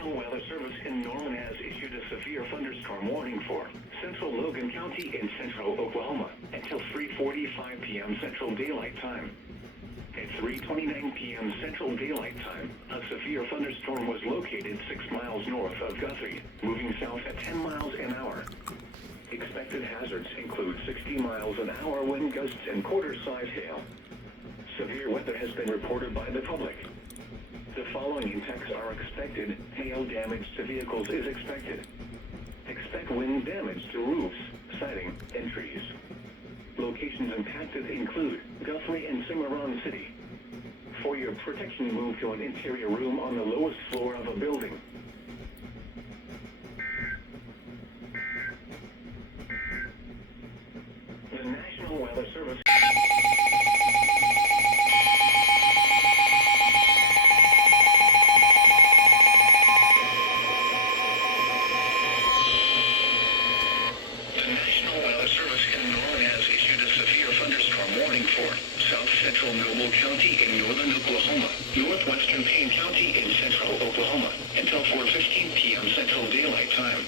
National Weather Service in Norman has issued a severe thunderstorm warning for central Logan County in central Oklahoma until 3:45 p.m. Central Daylight Time. At 3:29 p.m. Central Daylight Time, a severe thunderstorm was located 6 miles north of Guthrie, moving south at 10 miles an hour. Expected hazards include 60 miles an hour wind gusts and quarter-size hail. Severe weather has been reported by the public. The following impacts are expected. Hail damage to vehicles is expected. Expect wind damage to roofs, siding, and trees. Locations impacted include Guthrie and Cimarron City. For your protection, move to an interior room on the lowest floor of a building. The National Weather Service. Central Noble County in northern Oklahoma, northwestern Payne County in central Oklahoma, until 4:15 p.m. Central Daylight Time.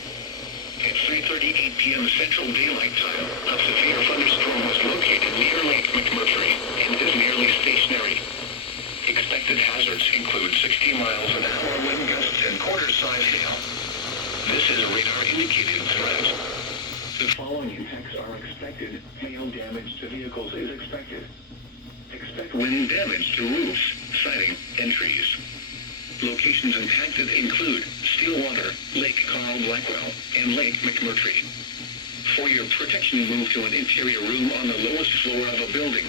At 3:38 p.m. Central Daylight Time, a severe thunderstorm was located near Lake McMurtry and is nearly stationary. Expected hazards include 60 miles an hour wind gusts and quarter-size hail. This is a radar-indicated threat. The following impacts are expected. Hail damage to vehicles is expected. Expect wind damage to roofs, siding, and trees. Locations impacted include Stillwater, Lake Carl Blackwell, and Lake McMurtry. For your protection, move to an interior room on the lowest floor of a building.